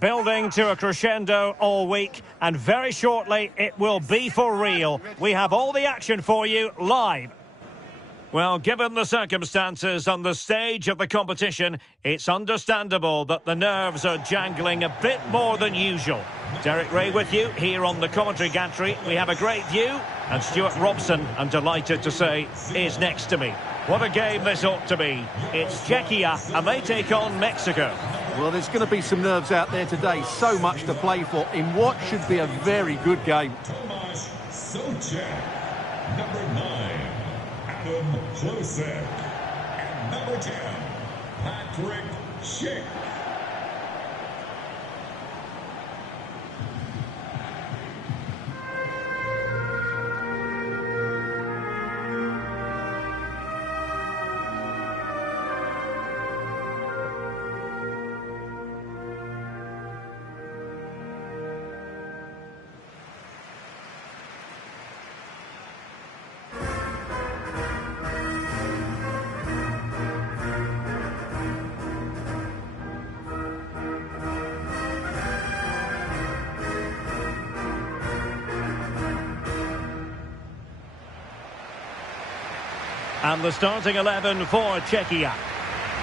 Building to a crescendo all week, and very shortly it will be for real. We have all the action for you live. Well, given the circumstances on the stage of the competition, it's understandable that the nerves are jangling a bit more than usual. Derek Ray with you here on the commentary gantry. We have a great view, and Stuart Robson, I'm delighted to say, is next to me. What a game this ought to be. It's Czechia, and they take on Mexico. Well, there's going to be some nerves out there today. So much to play for in what should be a very good game. Tomasz Souček, number 9, Adam Klosek, and number 10, Patrick Schick. And the starting 11 for Czechia.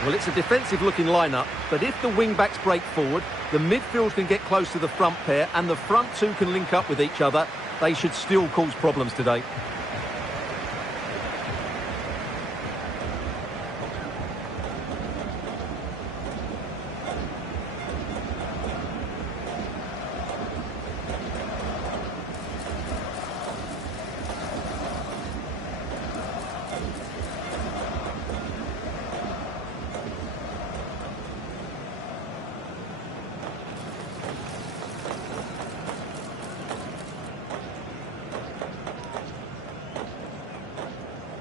Well, it's a defensive-looking lineup, but if the wing-backs break forward, the midfield can get close to the front pair, and the front two can link up with each other, they should still cause problems today.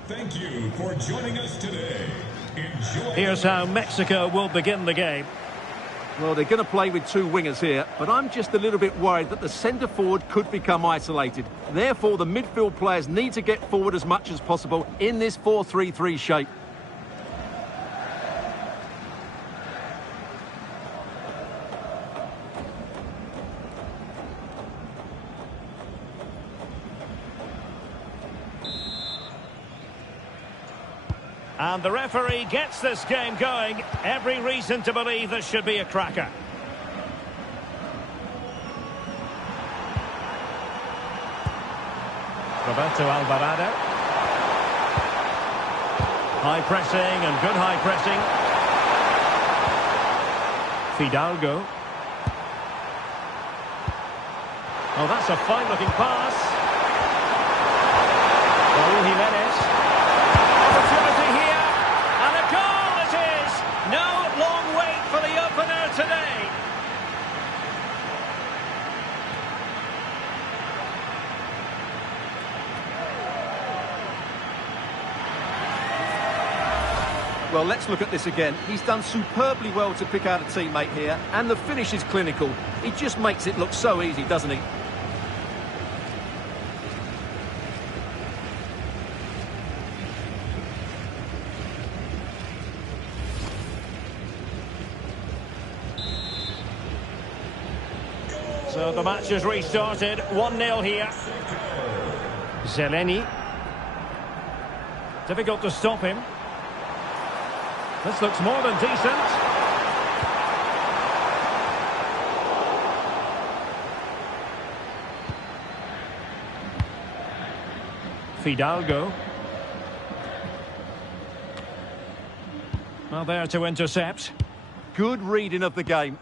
Thank you for joining us today. Enjoy. Here's how Mexico will begin the game. Well, they're going to play with two wingers here, but I'm just a little bit worried that the centre-forward could become isolated. Therefore, the midfield players need to get forward as much as possible in this 4-3-3 shape. And the referee gets this game going. Every reason to believe this should be a cracker. Roberto Alvarado. High pressing and good high pressing. Fidalgo. Oh, that's a fine-looking pass. Raúl Jiménez. Opportunity here. And a goal it is! No long wait for the opener today. Well, let's look at this again. He's done superbly well to pick out a teammate here, and the finish is clinical. He just makes it look so easy, doesn't he? So the match has restarted. 1-0 here. Zeleny. Difficult to stop him. This looks more than decent. Fidalgo. Well, there to intercept. Good reading of the game.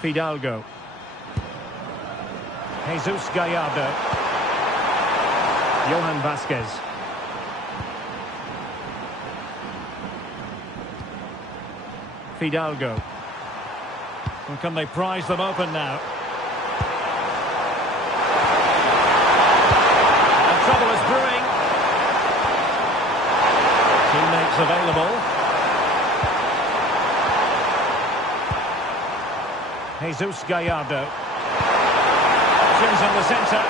Fidalgo. Jesus Gallardo. Johan Vasquez. Fidalgo. Well, can they prize them open now? And trouble is brewing. Teammates available. Jesus Gallardo. Options in the centre.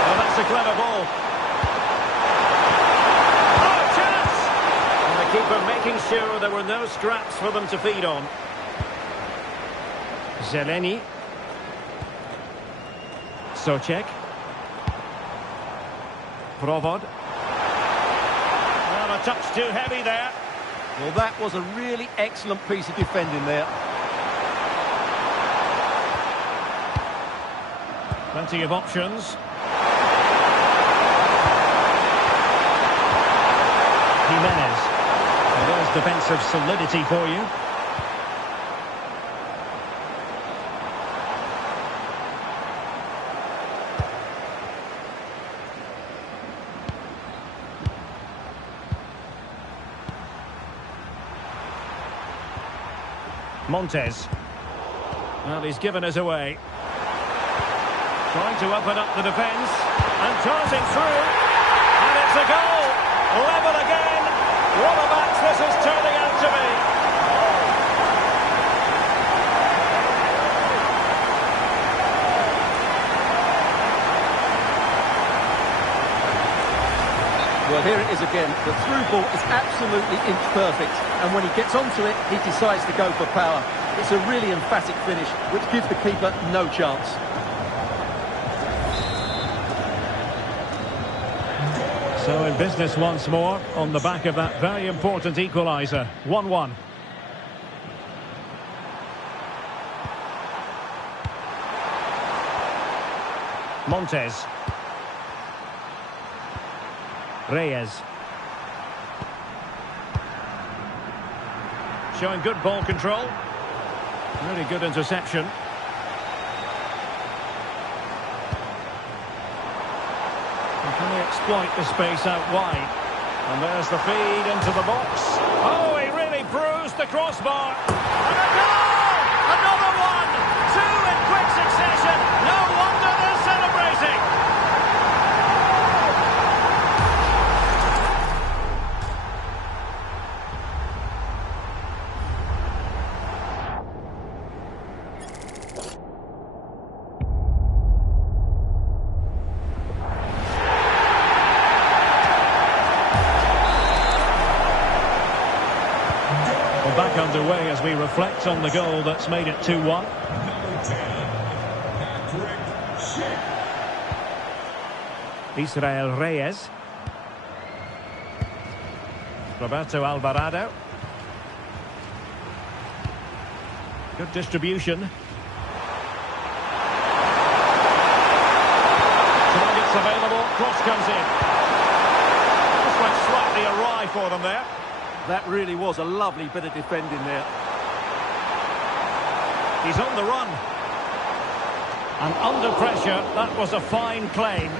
Well, that's a clever ball. Oh, chance! And the keeper makes making sure there were no scraps for them to feed on. Zeleny. Souček. Provod. Well, a touch too heavy there. Well, that was a really excellent piece of defending there. Plenty of options. Jimenez. And there's defensive solidity for you. Montes. Well, he's given us away. Trying to open up the defence. And tossing through. And it's a goal. Level again. What a match this is turning out to be. Well, here it is again. The through ball is absolutely inch perfect. And when he gets onto it, he decides to go for power. It's a really emphatic finish, which gives the keeper no chance. So in business once more, on the back of that very important equaliser. 1-1. Montes. Reyes. Showing good ball control. Really good interception. And can he exploit the space out wide? And there's the feed into the box. Oh, he really bruised the crossbar. And a goal! Another one! Two in quick succession. No wonder they're celebrating. Back underway as we reflect on the goal that's made it 2-1. Number 10, Patrick Schick. Israel Reyes. Roberto Alvarado. Good distribution. Targets available. Cross comes in. Just went slightly awry for them there. That really was a lovely bit of defending there. He's on the run. And under pressure, that was a fine claim.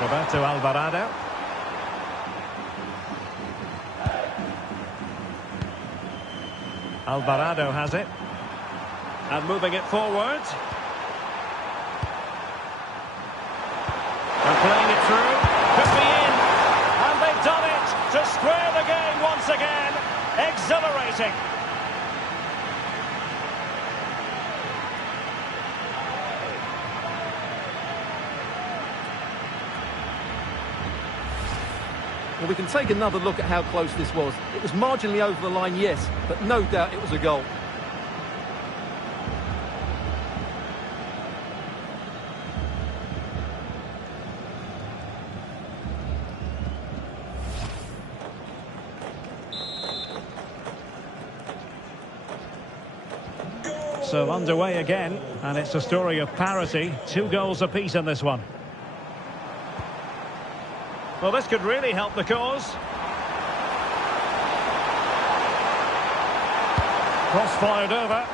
Roberto Alvarado. Alvarado has it. And moving it forward. And playing it through. Could be in. And they've done it to square the game once again. Exhilarating. Well, we can take another look at how close this was. It was marginally over the line, yes, but no doubt it was a goal. So underway again, and it's a story of parity. 2 goals apiece in this one. Well, this could really help the cause. Cross fired over.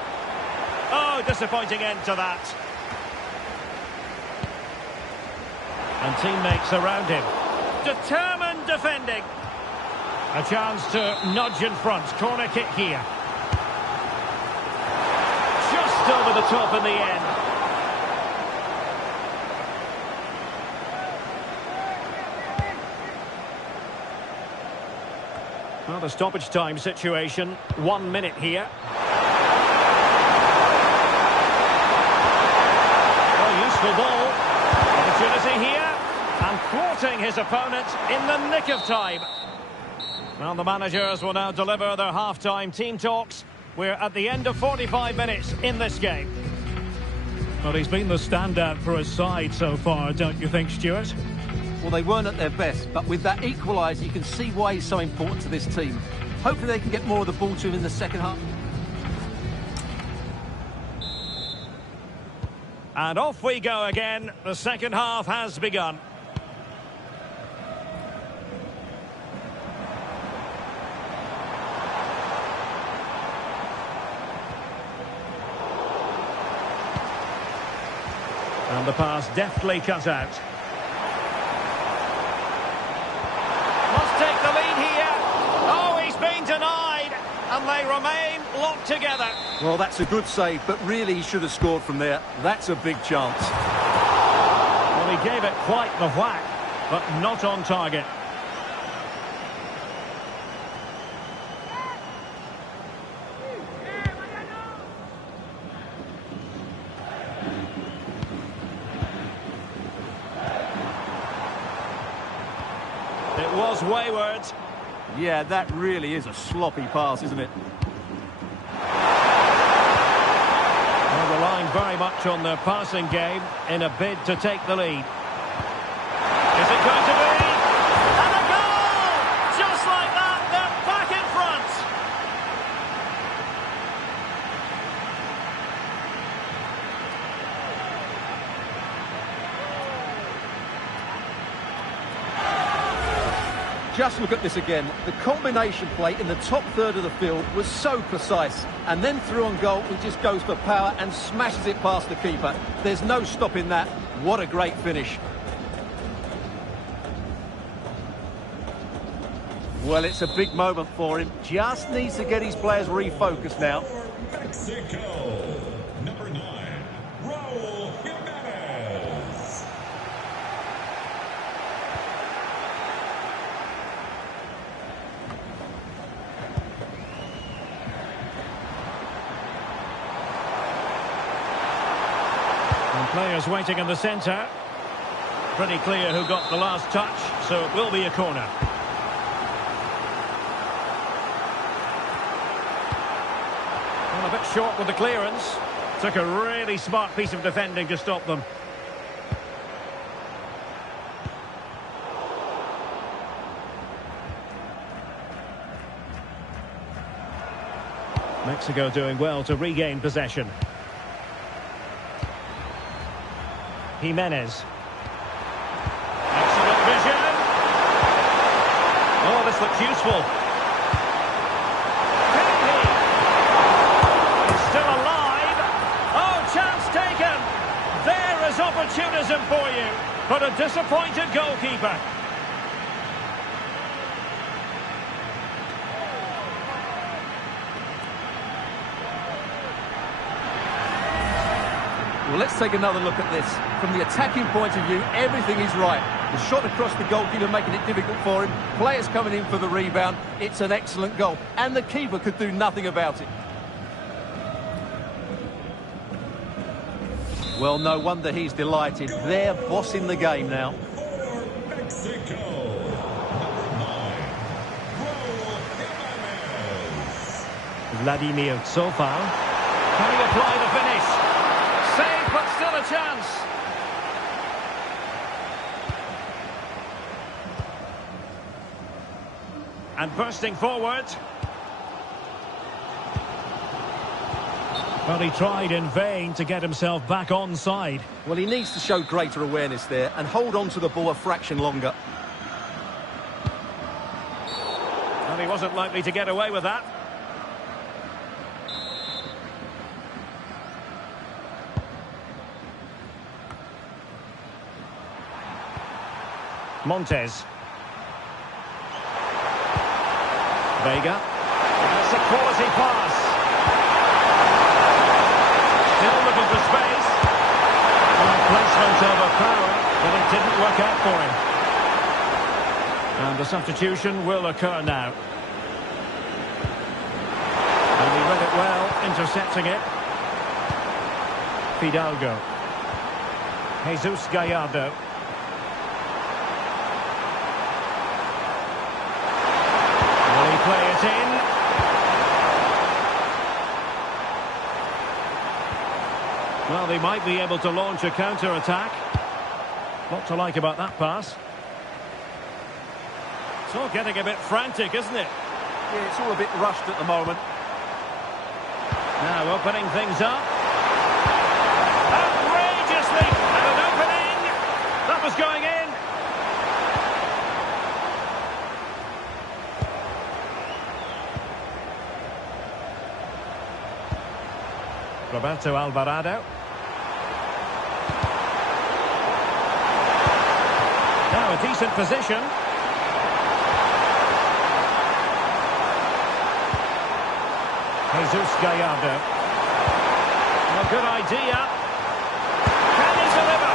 Oh, disappointing end to that. And teammates around him. Determined defending. A chance to nudge in front. Corner kick here. Just over the top in the end. Well, the stoppage time situation, 1 minute here. Oh, useful ball. Opportunity here. And his opponent in the nick of time. Well, the managers will now deliver their half-time team talks. We're at the end of 45 minutes in this game. Well, he's been the standout for his side so far, don't you think, Stuart? Well, they weren't at their best, but with that equaliser, you can see why he's so important to this team. Hopefully they can get more of the ball to him in the second half. And off we go again. The second half has begun. And the pass deftly cut out. Must take the lead here. Oh, he's been denied. And they remain locked together. Well, that's a good save, but really he should have scored from there. That's a big chance. Well, he gave it quite the whack, but not on target. It was wayward. Yeah, that really is a sloppy pass, isn't it? Well, relying very much on their passing game in a bid to take the lead. Is it going to be? And a goal! Just like that, they're back in front. Just look at this again. The combination play in the top third of the field was so precise. And then through on goal, he just goes for power and smashes it past the keeper. There's no stopping that. What a great finish. Well, it's a big moment for him. Just needs to get his players refocused now. Mexico, number 9, Raul Jimenez. And players waiting in the centre. Pretty clear who got the last touch, so it will be a corner. Well, a bit short with the clearance. Took a really smart piece of defending to stop them. Mexico doing well to regain possession. Jimenez. Excellent vision. Oh, this looks useful. He's still alive. Oh, chance taken. There is opportunism for you, but a disappointed goalkeeper. Well, let's take another look at this. From the attacking point of view, everything is right. The shot across the goalkeeper making it difficult for him. Players coming in for the rebound. It's an excellent goal. And the keeper could do nothing about it. Well, no wonder he's delighted. They're bossing the game now. For Mexico, number 9, Raul Jimenez. Vladimir Coufal. Can he apply the finish? Save, but still a chance. And bursting forward. Well, he tried in vain to get himself back on side. Well, he needs to show greater awareness there and hold on to the ball a fraction longer. And he wasn't likely to get away with that. Montes. Vega. That's a quality pass. Still looking for space. And placement over power, but it didn't work out for him. And the substitution will occur now. And he read it well, intercepting it. Fidalgo. Jesus Gallardo. it in. Well, they might be able to launch a counter-attack. Lot to like about that pass. It's all getting a bit frantic, isn't it? Yeah, it's all a bit rushed at the moment. Now opening things up. Outrageously! And an opening! That was going in! Roberto Alvarado. Now a decent position. Jesus Gallardo. A good idea. Can he deliver?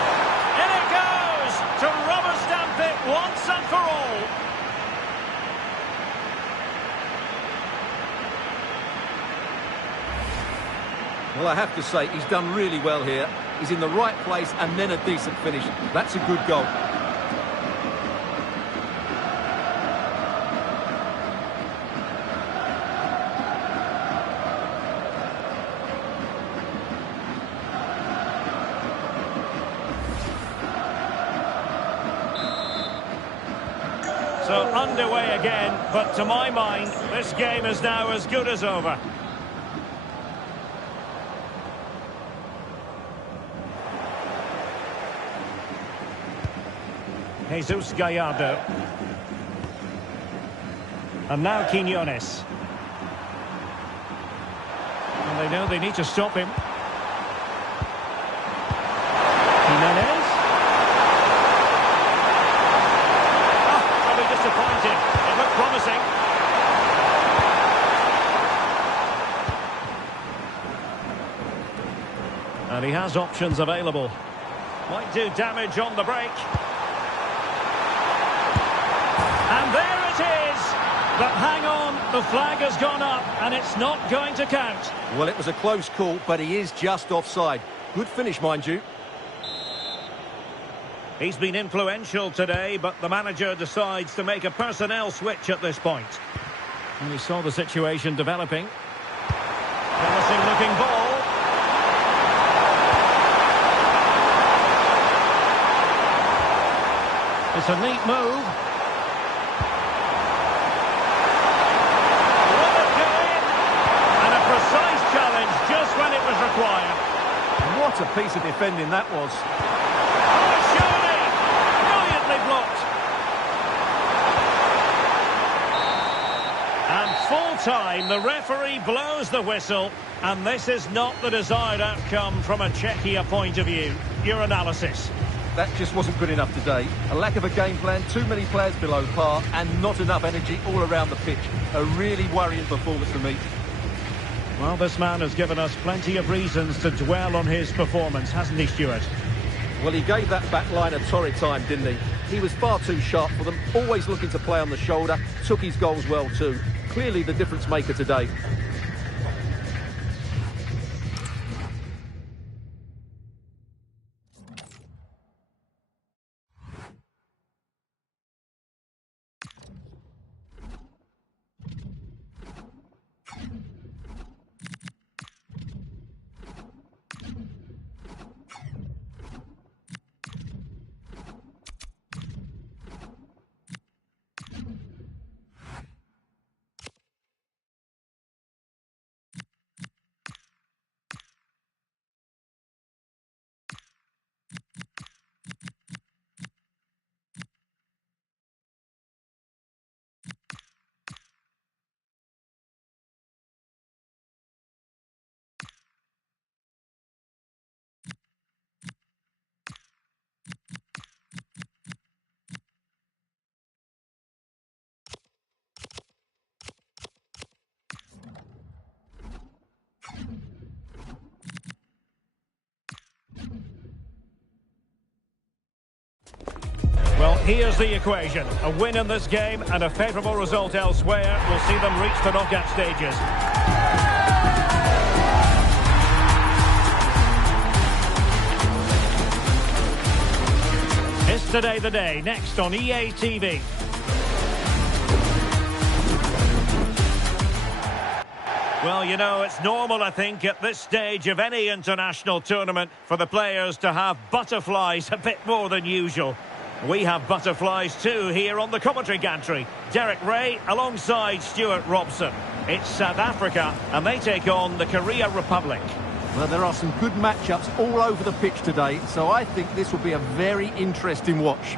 In it goes to rubber stamp it once and for all. Well, I have to say, he's done really well here. He's in the right place and then a decent finish. That's a good goal. So underway again, but to my mind, this game is now as good as over. Jesus Gallardo. And now Quiñones. And they know they need to stop him. Jimenez. Probably disappointed. It looked promising. And he has options available. Might do damage on the break. And there it is! But hang on, the flag has gone up and it's not going to count. Well, it was a close call, but he is just offside. Good finish, mind you. He's been influential today, but the manager decides to make a personnel switch at this point. And we saw the situation developing. Promising looking ball. It's a neat move. Will it go in? And a precise challenge just when it was required. What a piece of defending that was. Oh, surely! Brilliantly blocked. And full time, the referee blows the whistle, and this is not the desired outcome from a Czechia point of view. Your analysis? That just wasn't good enough today. A lack of a game plan, too many players below par, and not enough energy all around the pitch. A really worrying performance for me. Well, this man has given us plenty of reasons to dwell on his performance, hasn't he, Stuart? Well, he gave that back line a torrid time, didn't he? He was far too sharp for them, always looking to play on the shoulder, took his goals well too. Clearly the difference maker today. Well, here's the equation. A win in this game and a favourable result elsewhere will see them reach the knockout stages. It's Today the Day, next on EA TV. Well, you know, it's normal, I think, at this stage of any international tournament for the players to have butterflies a bit more than usual. We have butterflies too here on the commentary gantry. Derek Ray alongside Stuart Robson. It's South Africa and they take on the Korea Republic. Well, there are some good matchups all over the pitch today, so I think this will be a very interesting watch.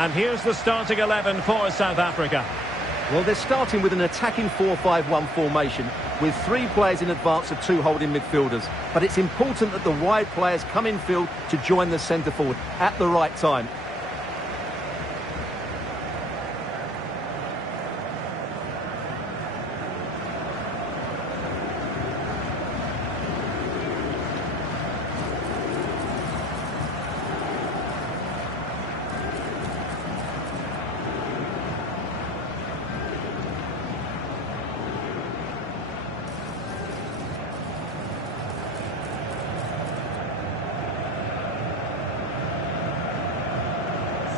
And here's the starting 11 for South Africa. Well, they're starting with an attacking 4-5-1 formation with 3 players in advance of 2 holding midfielders. But it's important that the wide players come in field to join the centre forward at the right time.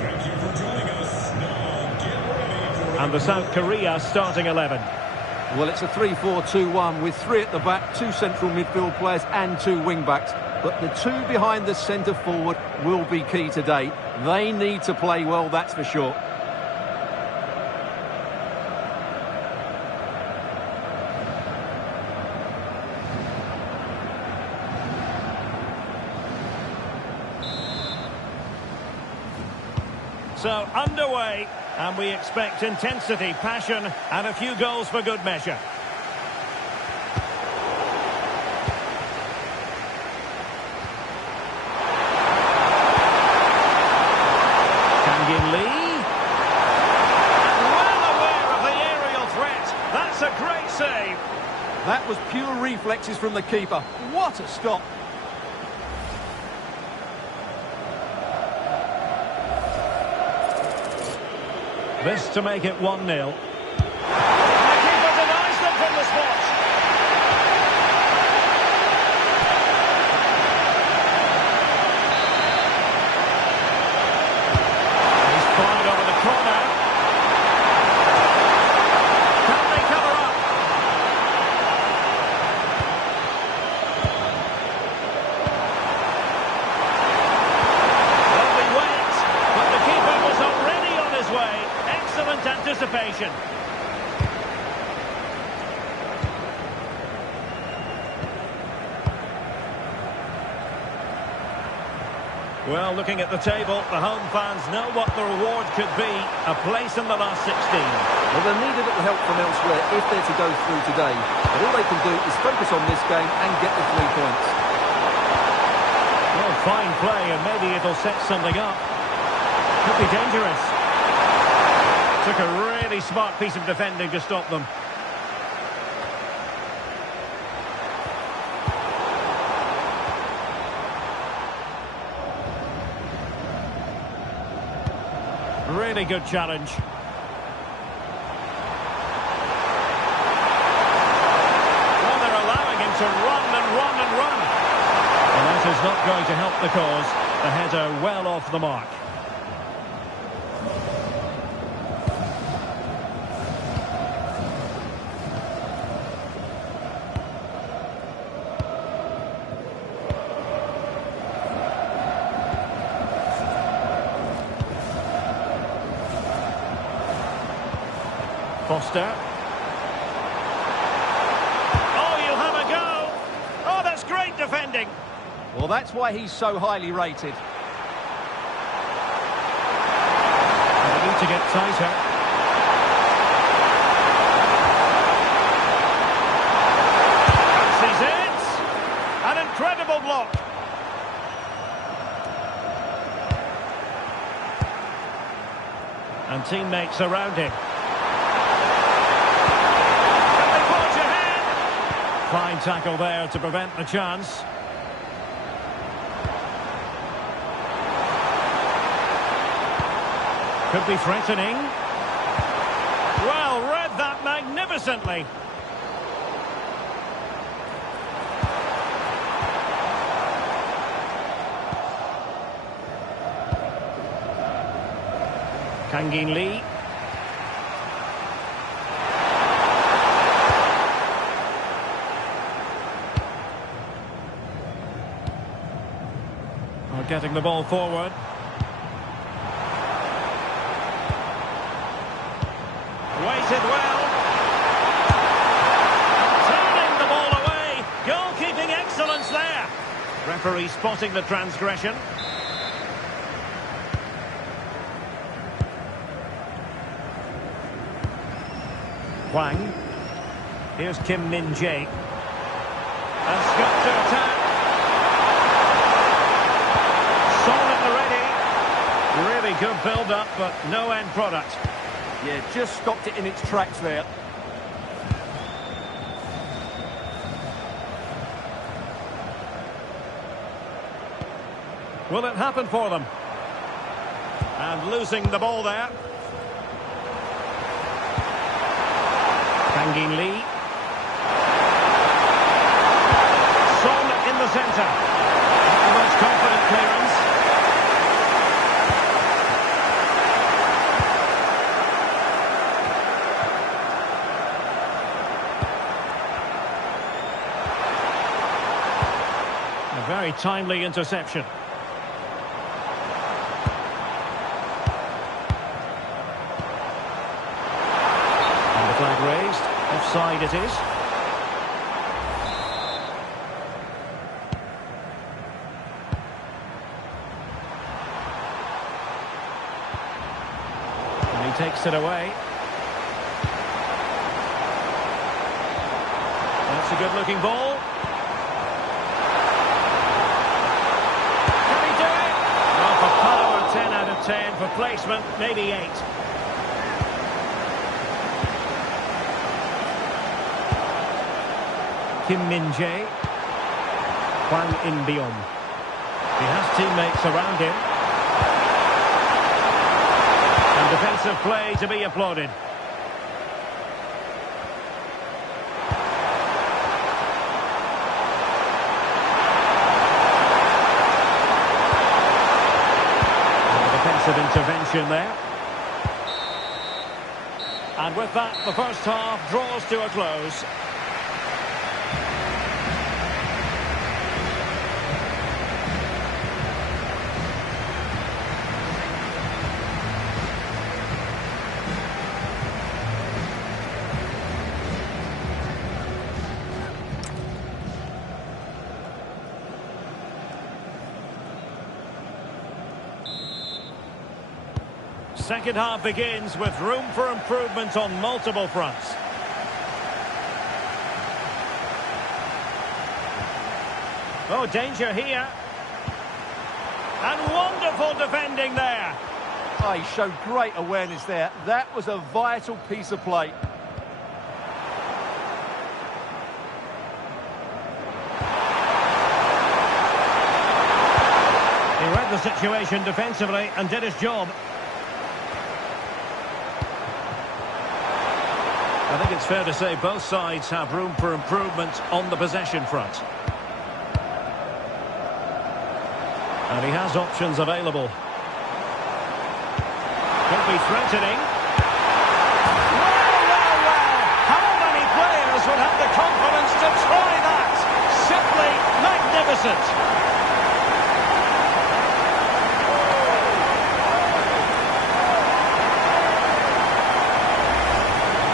Thank you for joining us. Now get ready for And the South Korea starting 11. Well, it's a 3-4-2-1 with 3 at the back, 2 central midfield players and 2 wing-backs. But the 2 behind the centre forward will be key today. They need to play well, that's for sure. So underway, and we expect intensity, passion, and a few goals for good measure. Kangin Lee. Well aware of the aerial threat. That's a great save. That was pure reflexes from the keeper. What a stop! This to make it 1-0. The keeper denies them from the spot. He's fired over the corner. Can they cover up? They'll be wet, but the keeper was already on his way. Excellent anticipation. Well, looking at the table, the home fans know what the reward could be. A place in the last 16. Well, they'll need a little help from elsewhere if they're to go through today. But all they can do is focus on this game and get the 3 points. Well, fine play, and maybe it'll set something up. Could be dangerous. Took a really smart piece of defending to stop them. Really good challenge. Well, they're allowing him to run and run and run. And that is not going to help the cause. The header well off the mark. Foster. Oh, you'll have a go. Oh, that's great defending. Well, that's why he's so highly rated. to get tighter. Fancies it. An incredible block. And teammates around him. Can they forge ahead? Fine tackle there to prevent the chance. Could be threatening. Well, read that magnificently. Kang In Lee. Are getting the ball forward. Waited well. Turning the ball away. Goalkeeping excellence there. Referee spotting the transgression. Hwang. Here's Kim Min-jae. And Scott to attack. Son at the ready. Really good build-up, but no end product. Yeah, just stopped it in its tracks there. Will it happen for them? And losing the ball there. Kang In Lee. Son in the centre. The most confident clearance. A very timely interception. Flag raised. Offside it is. And he takes it away. That's a good-looking ball. Can he do it? Well, for power, 10 out of 10. For placement, maybe 8. Kim Min-jae. Hwang In-beom. He has teammates around him. And defensive play to be applauded. And a defensive intervention there. And with that, the first half draws to a close. Second half begins with room for improvement on multiple fronts. Oh, danger here. And wonderful defending there. Oh, he showed great awareness there. That was a vital piece of play. He read the situation defensively and did his job. I think it's fair to say both sides have room for improvement on the possession front. And he has options available. Could be threatening. Well. How many players would have the confidence to try that? Simply magnificent.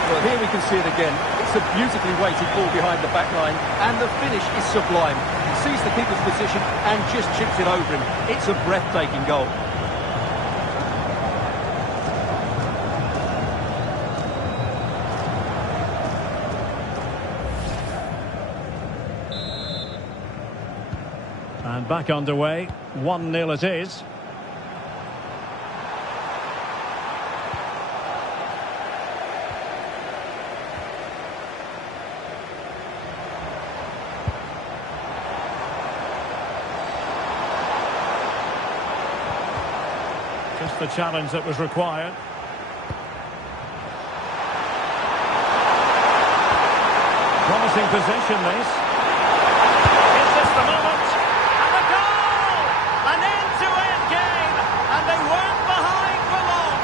Well, here we can see it again. It's a beautifully weighted ball behind the back line, and the finish is sublime. He sees the keeper's position and just chips it over him. It's a breathtaking goal. And back underway. 1-0 it is. Just the challenge that was required. Promising position, this. Is this the moment? And a goal! An end-to-end game, and they weren't behind for long.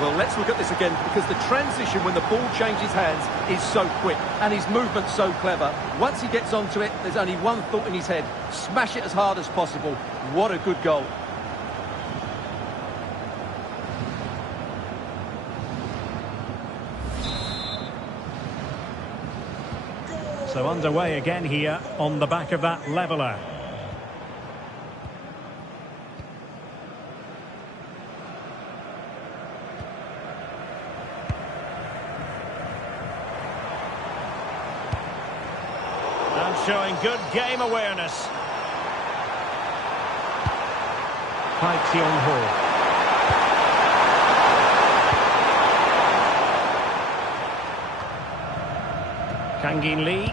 Well, let's look at this again, because the transition when the ball changes hands is so quick and his movement's so clever. Once he gets onto it, there's only one thought in his head: smash it as hard as possible. What a good goal. So underway again here on the back of that leveller. Showing good game awareness. Park Seong-ho. Kang In Lee.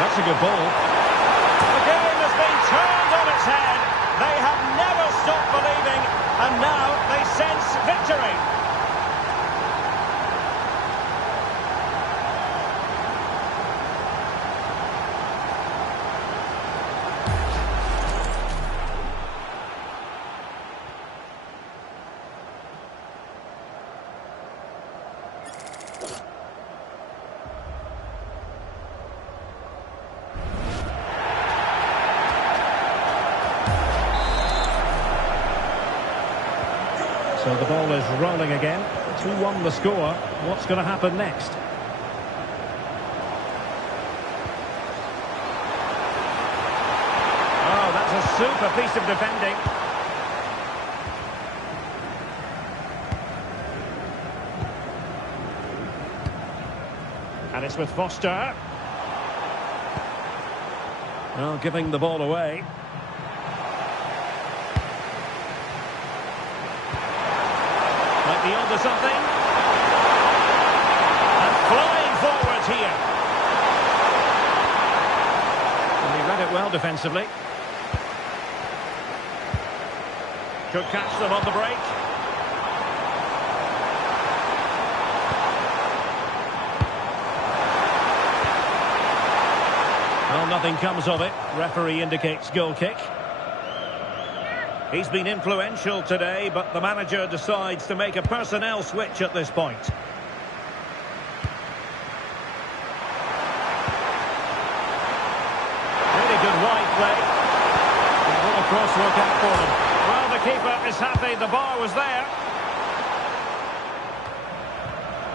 That's a good ball. The game has been turned on its head. They have never stopped believing, and now they sense victory. So the ball is rolling again. 2-1 the score. What's going to happen next? Oh, that's a super piece of defending. And it's with Foster. Well, giving the ball away. Might be onto something. And flying forwards here. And he read it well defensively. Could catch them on the break. Well, nothing comes of it. Referee indicates goal kick. He's been influential today, but the manager decides to make a personnel switch at this point. Really good wide play. And will the cross work out for them? Well, the keeper is happy the bar was there.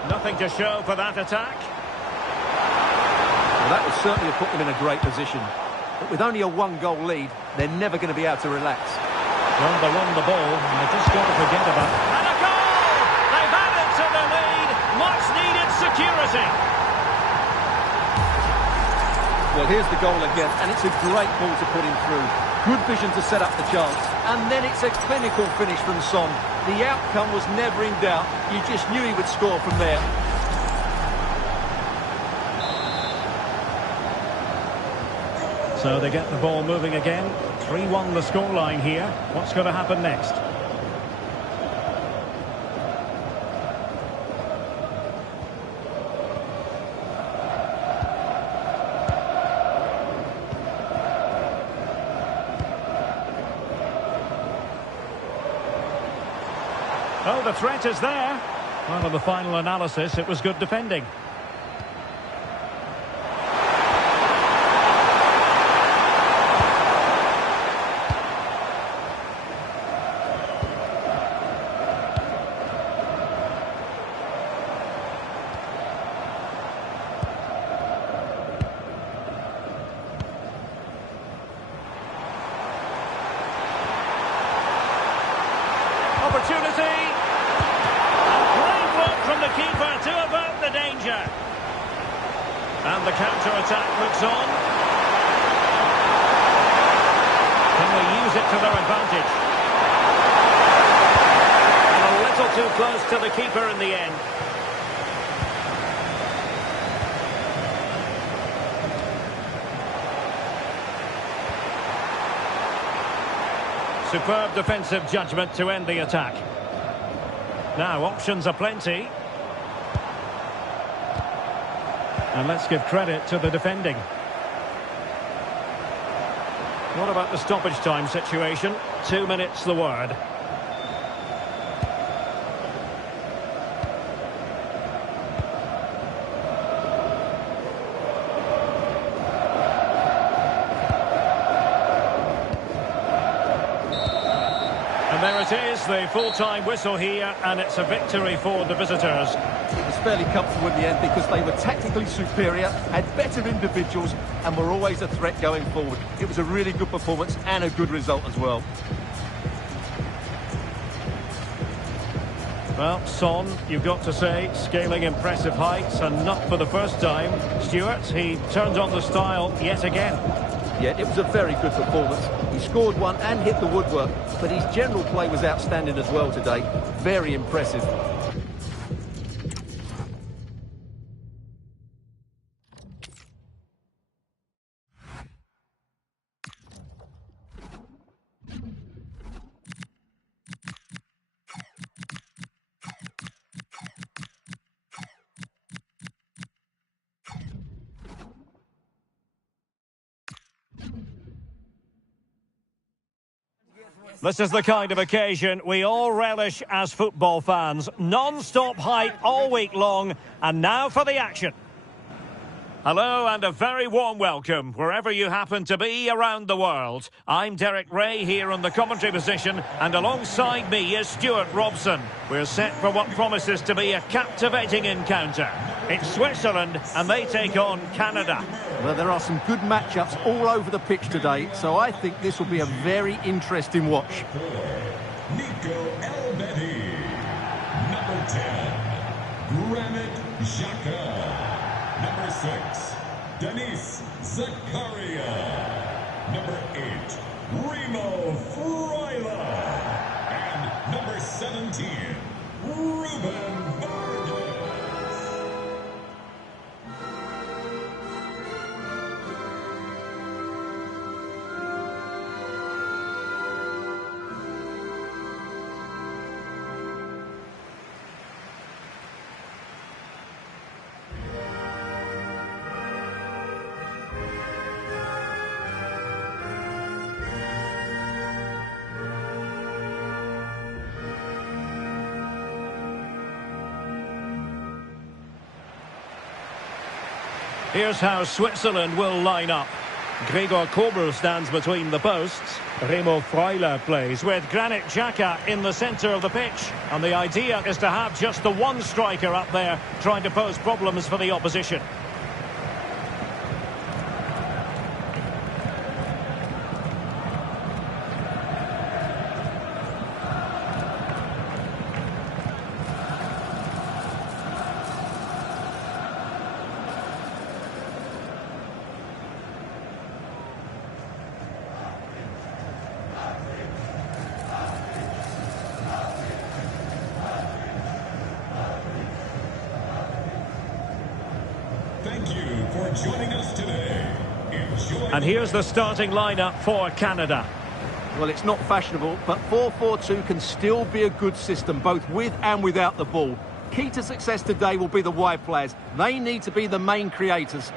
Nothing to show for that attack. Well, that would certainly have put them in a great position. But with only a one-goal lead, they're never going to be able to relax. Well, they won the ball, and they've just got to forget about it. And a goal! They've added to the lead. Much needed security. Well, here's the goal again, and it's a great ball to put him through. Good vision to set up the chance. And then it's a clinical finish from Son. The outcome was never in doubt. You just knew he would score from there. So they get the ball moving again. 3-1 the scoreline here. What's going to happen next? Oh, the threat is there. Well, in the final analysis, it was good defending. And the counter-attack looks on. Can they use it to their advantage? And a little too close to the keeper in the end. Superb defensive judgment to end the attack. Now, options are plenty. And let's give credit to the defending. What about the stoppage time situation? 2 minutes the word. And there it is, the full-time whistle here, and it's a victory for the visitors. It was fairly comfortable in the end because they were tactically superior, had better individuals, and were always a threat going forward. It was a really good performance and a good result as well. Well, Son, you've got to say, scaling impressive heights, and not for the first time. Stuart, he turned on the style yet again. Yeah, it was a very good performance. He scored one and hit the woodwork, but his general play was outstanding as well today. Very impressive. This is the kind of occasion we all relish as football fans. Non-stop hype all week long, and now for the action. Hello and a very warm welcome wherever you happen to be around the world. I'm Derek Ray here on the commentary position, and alongside me is Stuart Robson. We're set for what promises to be a captivating encounter. It's Switzerland and they take on Canada. Well, there are some good matchups all over the pitch today, so I think this will be a very interesting watch. Nico Elbetti. Number 10, Granit Xhaka. Number 6, Denis Zakaria. Number 8, Remo Freuler. And number 17, Ruben Vargas. Here's how Switzerland will line up. Gregor Kobel stands between the posts. Remo Freuler plays with Granit Xhaka in the centre of the pitch. And the idea is to have just the one striker up there trying to pose problems for the opposition. Thank you for joining us today. Enjoy. And here's the starting lineup for Canada. Well, it's not fashionable, but 4-4-2 can still be a good system, both with and without the ball. Key to success today will be the wide players. They need to be the main creators.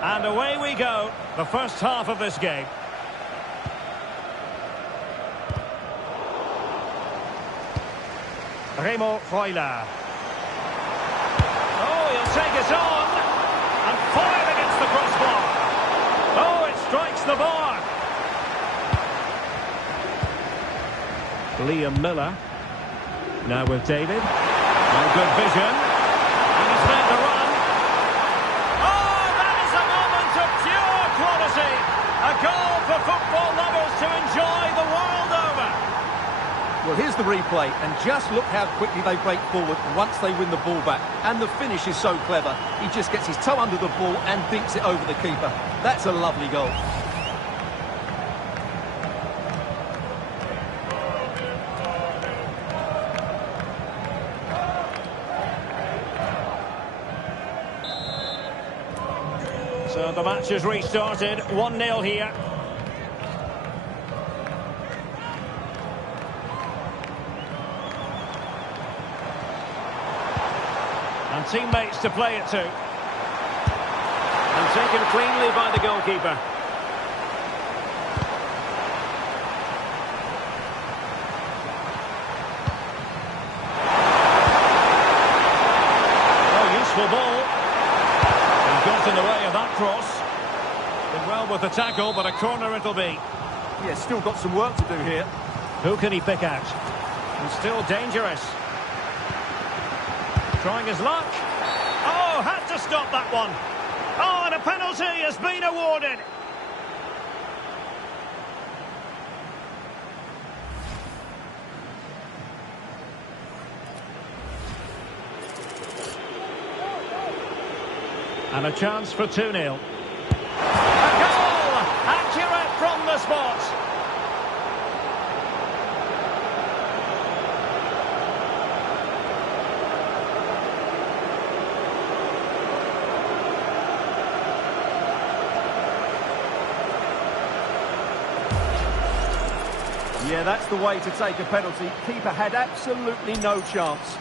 And away we go, the first half of this game. Remo Freuler. Oh, he'll take it on. And fired against the crossbar. Oh, it strikes the bar. Liam Miller. Now with David. No good vision. And he's made the run. Oh, that is a moment the replay, and just look how quickly they break forward once they win the ball back. And the finish is so clever. He just gets his toe under the ball and dinks it over the keeper. That's a lovely goal. So the match has restarted, 1-0 here. And teammates to play it to. And taken cleanly by the goalkeeper. Oh, useful ball. And got in the way of that cross. Did well with the tackle, but a corner it'll be. Yeah, still got some work to do here. Who can he pick out? And still dangerous. Trying his luck. Oh, had to stop that one. Oh, and a penalty has been awarded. And a chance for 2-0. A goal! Accurate from the spot. Yeah, that's the way to take a penalty. Keeper had absolutely no chance.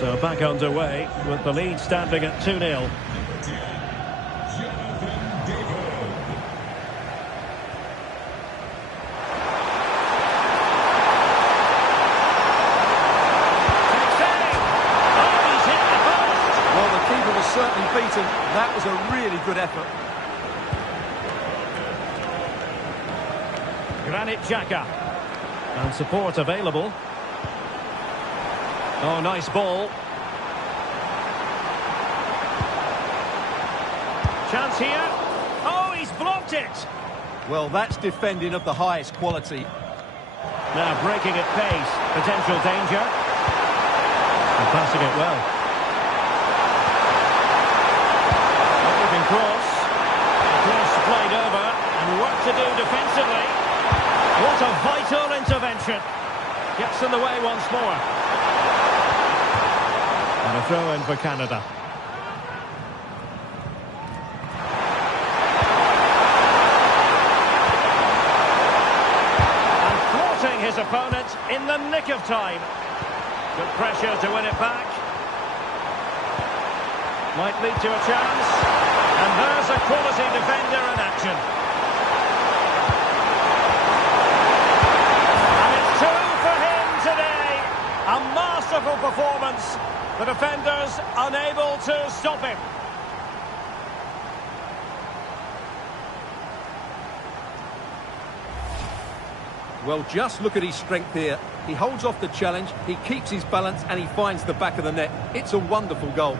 So back underway with the lead standing at 2-0. Jonathan David. Certainly beaten. That was a really good effort. Granit Xhaka. And support available. Oh, nice ball. Chance here. Oh, he's blocked it. Well, that's defending of the highest quality. Now breaking at pace. Potential danger. And passing it well. Cross. Cross played over and work to do defensively. What a vital intervention. Gets in the way once more. And a throw in for Canada. And thwarting his opponent in the nick of time. Good pressure to win it back. Might lead to a chance. And there's a quality defender in action. And it's 2 for him today. A masterful performance. The defenders unable to stop him. Well, just look at his strength here. He holds off the challenge, he keeps his balance, and he finds the back of the net. It's a wonderful goal.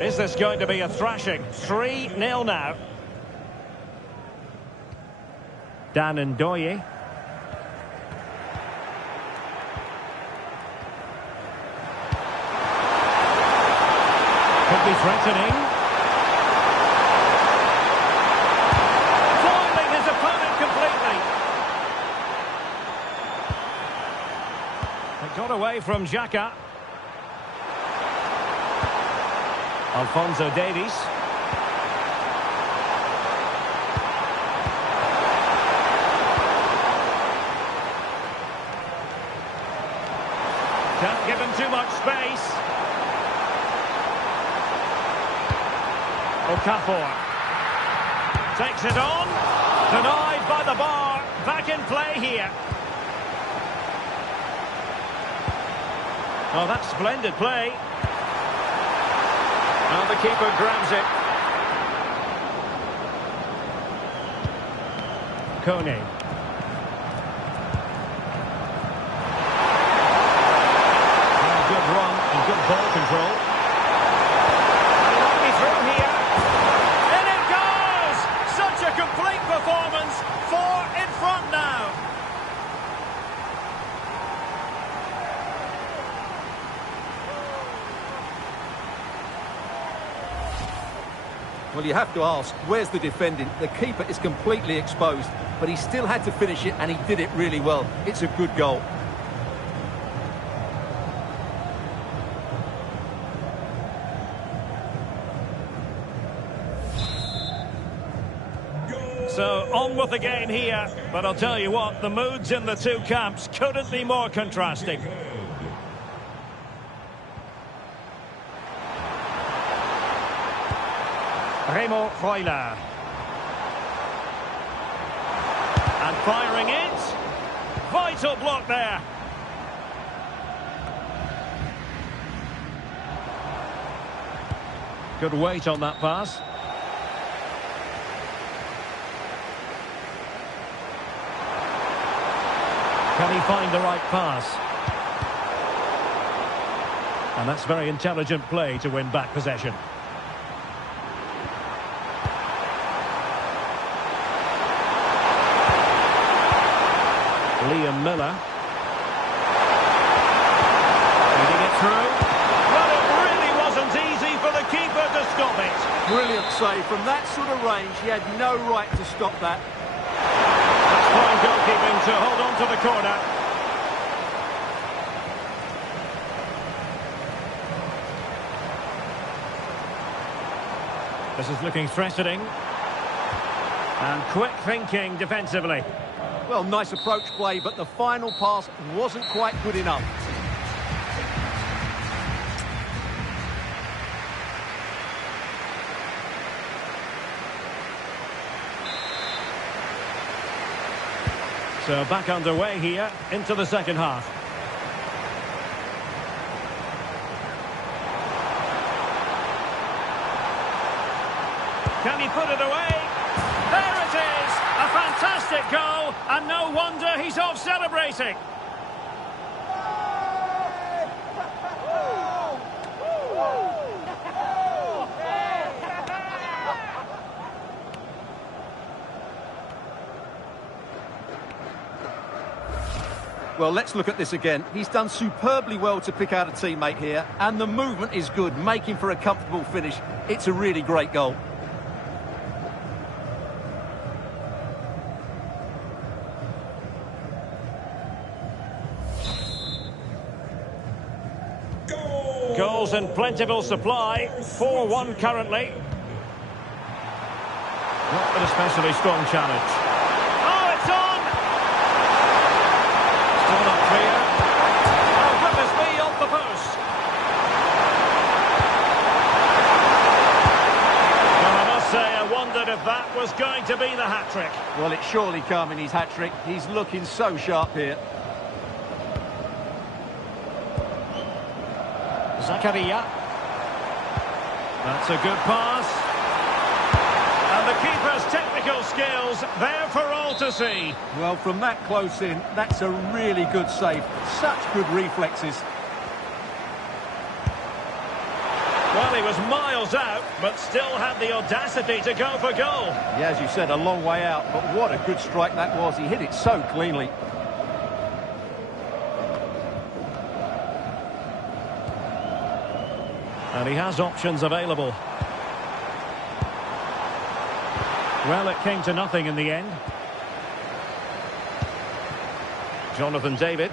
Is this going to be a thrashing? 3-0 now. Dan Ndoye. Could be threatening. Foiling his opponent completely. It got away from Xhaka. Alphonso Davies. Can't give him too much space. Okafor. Takes it on. Denied by the bar. Back in play here. Oh, that's splendid play. Well, the keeper grabs it. Kone. Good run and good ball control. And he might be through here. In it goes! Such a complete performance. 4 in front now. Well, you have to ask, where's the defending? The keeper is completely exposed, but he still had to finish it, and he did it really well. It's a good goal. So, on with the game here, but I'll tell you what, the moods in the two camps couldn't be more contrasting. Remo Freuler. And firing it. Vital block there. Good weight on that pass. Can he find the right pass? And that's very intelligent play to win back possession. Liam Miller. Leading it through. Well, it really wasn't easy for the keeper to stop it. Brilliant save. From that sort of range, he had no right to stop that. That's fine goalkeeping to hold on to the corner. This is looking threatening. And quick thinking defensively. Well, nice approach play, but the final pass wasn't quite good enough. So back underway here into the second half. Can he put it away? There it is! A fantastic goal, and no wonder he's off celebrating. Well, let's look at this again. He's done superbly well to pick out a teammate here, and the movement is good, making for a comfortable finish. It's a really great goal. Goals in plentiful supply, 4-1 currently. Not an especially strong challenge. Oh, it's on! Still not clear. Oh, goodness me, off the post. Well, I must say, I wondered if that was going to be the hat-trick. Well, it's surely come in his hat-trick. He's looking so sharp here. Zakaria. That's a good pass. And the keeper's technical skills there for all to see. Well, from that close in, that's a really good save. Such good reflexes. Well, he was miles out, but still had the audacity to go for goal. Yeah, as you said, a long way out, but what a good strike that was. He hit it so cleanly. And he has options available. Well, it came to nothing in the end. Jonathan David.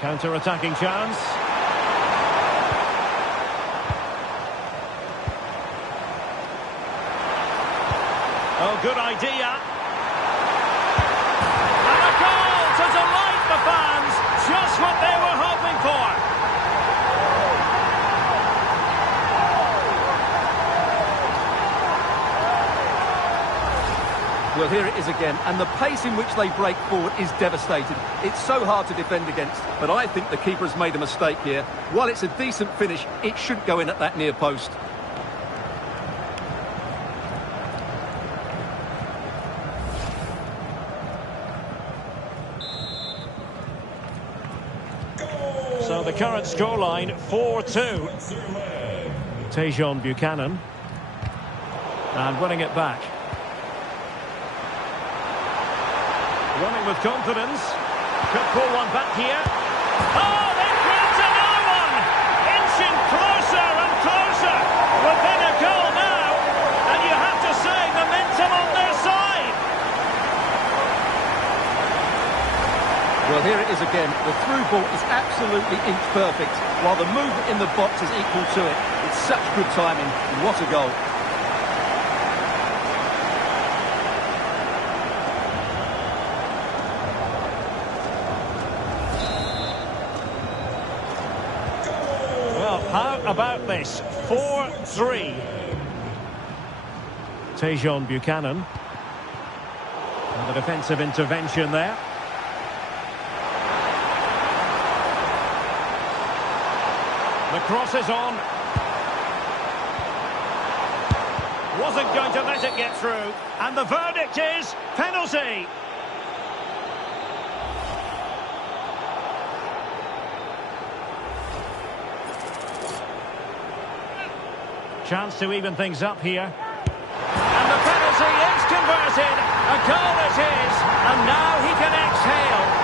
Counter-attacking chance. Oh, good idea. And a goal to delight the fans. Just what they were hoping for. Well, here it is again, and the pace in which they break forward is devastating. It's so hard to defend against, but I think the keeper has made a mistake here. While it's a decent finish, it should go in at that near post. the current scoreline 4-2. Tejon Buchanan. And winning it back. Running with confidence. Could pull one back here. Oh, they've brought another one! Inching closer and closer. Within a goal now. And you have to say, momentum on their side. Well, here it is again. The through ball is absolutely inch perfect, while the movement in the box is equal to it. It's such good timing. What a goal. Well, how about this? 4-3. Tejon Buchanan. And the defensive intervention there. The cross is on. Wasn't going to let it get through. And the verdict is penalty. Chance to even things up here. And the penalty is converted. A goal it is. And now he can exhale.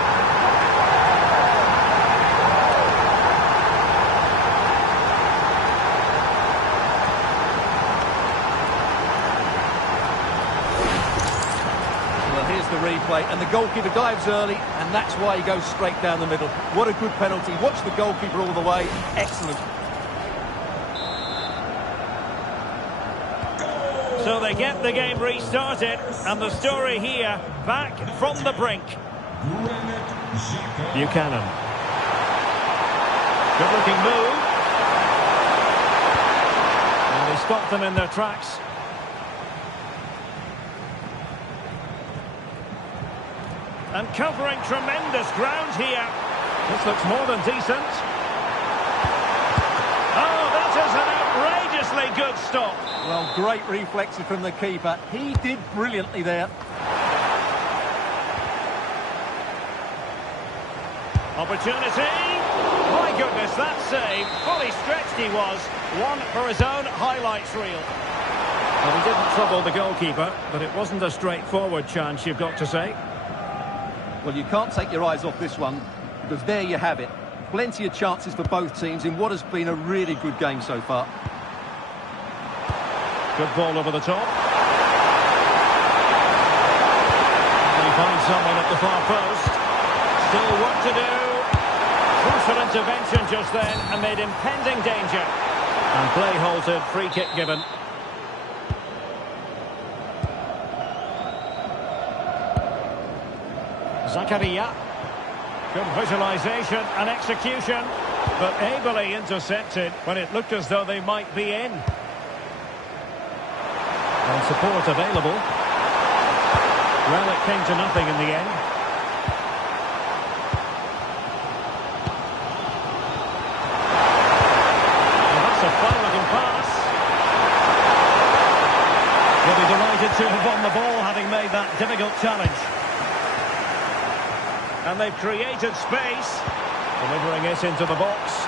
The replay, and the goalkeeper dives early, and that's why he goes straight down the middle. What a good penalty. Watch the goalkeeper all the way. Excellent. So they get the game restarted, and the story here, back from the brink. Buchanan. Good looking move. And they stop them in their tracks. And covering tremendous ground here. This looks more than decent. Oh, that is an outrageously good stop. Well, great reflexes from the keeper. He did brilliantly there. Opportunity. My goodness, that save. Fully stretched he was. One for his own highlights reel. Well, he didn't trouble the goalkeeper, but it wasn't a straightforward chance, you've got to say. Well, you can't take your eyes off this one, because there you have it. Plenty of chances for both teams in what has been a really good game so far. Good ball over the top. And he finds someone at the far post. Still work to do. Crucial intervention just then amid impending danger. And play halted, free kick given. Zakaria. Good visualisation and execution, but ably intercepted when it looked as though they might be in. And support available. Well, it came to nothing in the end. Well, that's a fine-looking pass. He'll be delighted to have won the ball, having made that difficult challenge. And they've created space, delivering it into the box.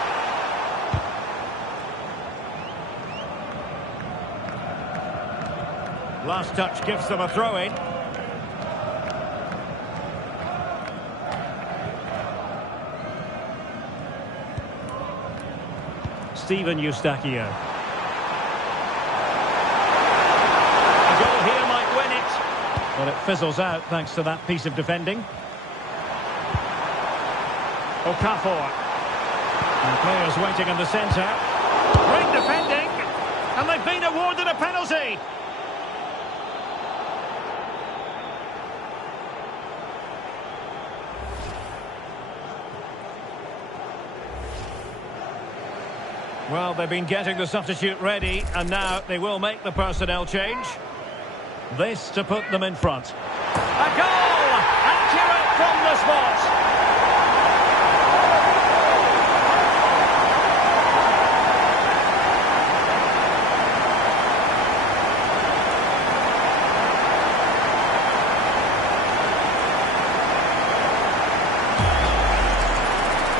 Last touch gives them a throw-in. Steven Eustáquio. A goal here might win it, but it fizzles out thanks to that piece of defending. Okafor. And players waiting in the centre. Great defending. And they've been awarded a penalty. Well, they've been getting the substitute ready, and now they will make the personnel change. This to put them in front. A goal! Accurate from the spot.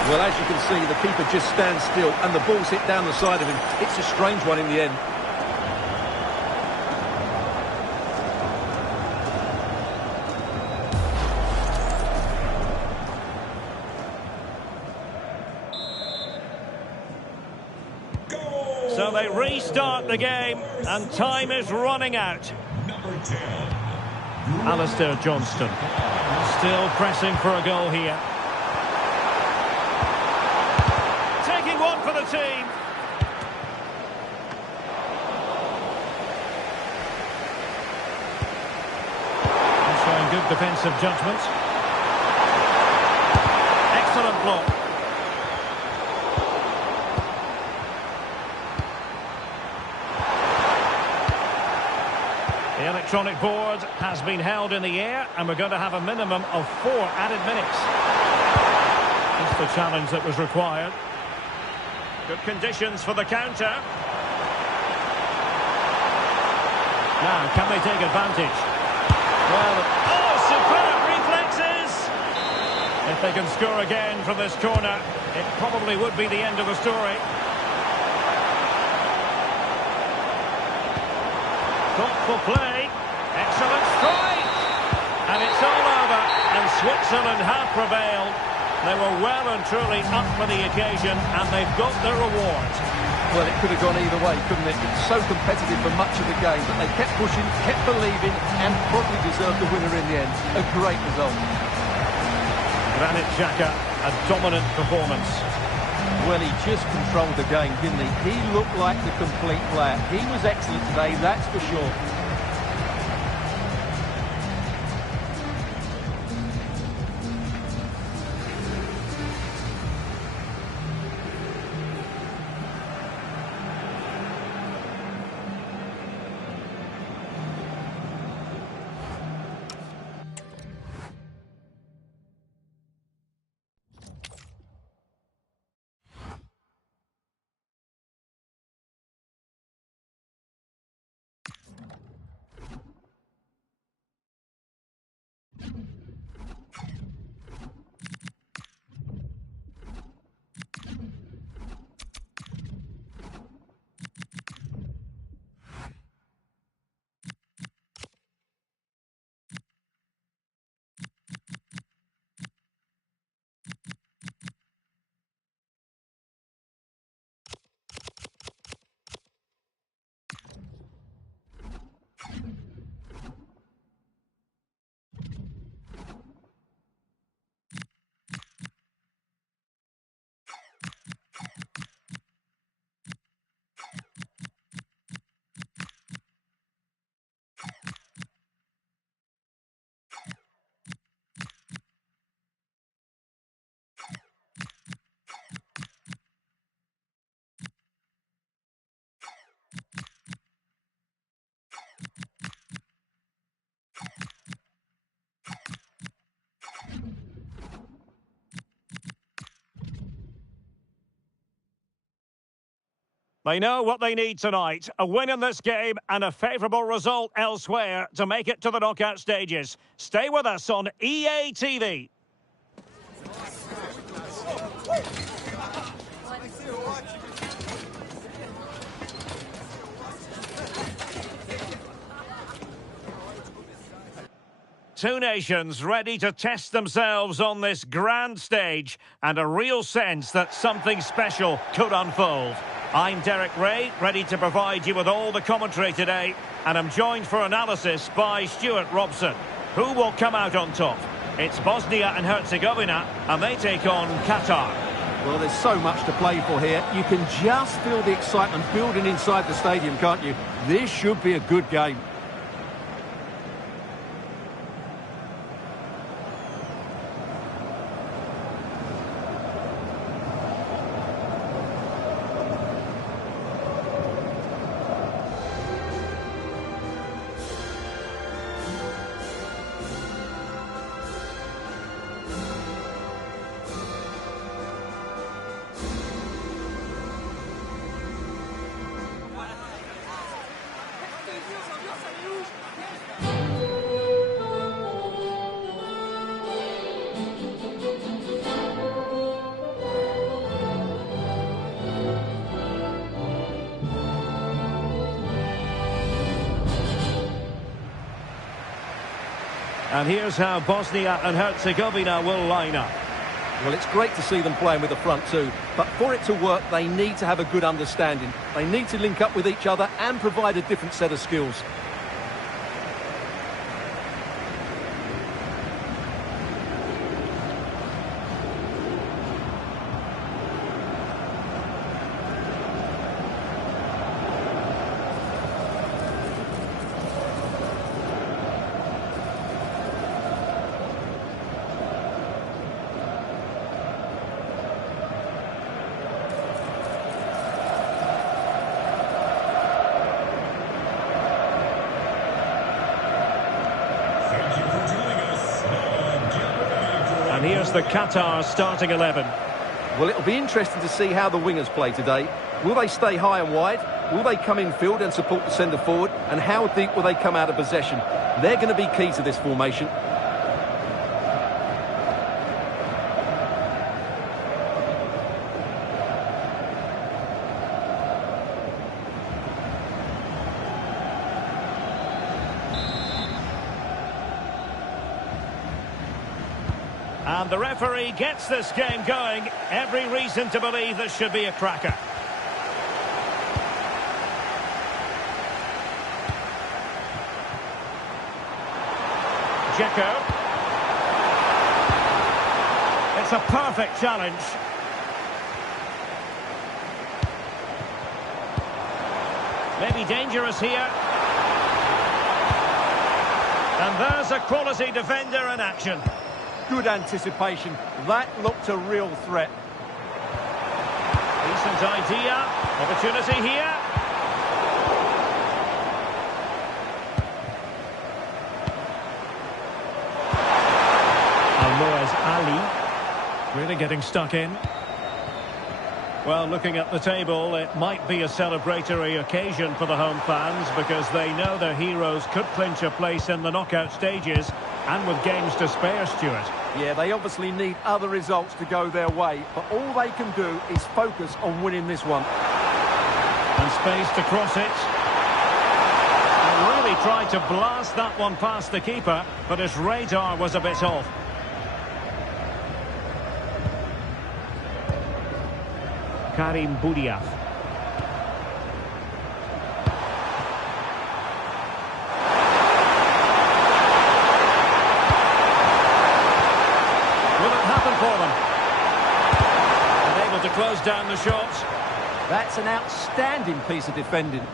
Well, as you can see, the keeper just stands still and the ball's hit down the side of him. It's a strange one in the end. So they restart the game, and time is running out. Number 10. Alistair Johnston. Still pressing for a goal here. Taking one for the team. He's showing good defensive judgment. Excellent block. The electronic board has been held in the air, and we're going to have a minimum of 4 added minutes. Just the challenge that was required. Good conditions for the counter. Now, can they take advantage? Well, oh, superb reflexes! If they can score again from this corner, it probably would be the end of the story. Thoughtful play, excellent strike, and it's all over, and Switzerland have prevailed. They were well and truly up for the occasion, and they've got their reward. Well, it could have gone either way, couldn't it? It's so competitive for much of the game, but they kept pushing, kept believing, and probably deserved the winner in the end. A great result. Granit Xhaka, a dominant performance. Well, he just controlled the game, didn't he? He looked like the complete player. He was excellent today, that's for sure. They know what they need tonight. A win in this game and a favourable result elsewhere to make it to the knockout stages. Stay with us on EA TV. Two nations ready to test themselves on this grand stage, and a real sense that something special could unfold. I'm Derek Ray, ready to provide you with all the commentary today, and I'm joined for analysis by Stuart Robson. Who will come out on top? It's Bosnia and Herzegovina, and they take on Qatar. Well, there's so much to play for here. You can just feel the excitement building inside the stadium, can't you? This should be a good game. And here's how Bosnia and Herzegovina will line up. Well, it's great to see them playing with the front two, but for it to work, they need to have a good understanding. They need to link up with each other and provide a different set of skills. And here's the Qatar starting 11. Well, it'll be interesting to see how the wingers play today. Will they stay high and wide? Will they come in field and support the centre forward? And how deep will they come out of possession? They're going to be key to this formation. And the referee gets this game going. Every reason to believe this should be a cracker. Dzeko. It's a perfect challenge. Maybe dangerous here. And there's a quality defender in action. Good anticipation. That looked a real threat. Decent idea. Opportunity here. Almoez Ali. Really getting stuck in. Well, looking at the table, it might be a celebratory occasion for the home fans because they know their heroes could clinch a place in the knockout stages, and with games to spare, Stuart. Yeah, they obviously need other results to go their way, but all they can do is focus on winning this one. And space to cross it. And really tried to blast that one past the keeper, but his radar was a bit off. Karim Boudiaf. Will it happen for them? And able to close down the shots. That's an outstanding piece of defending.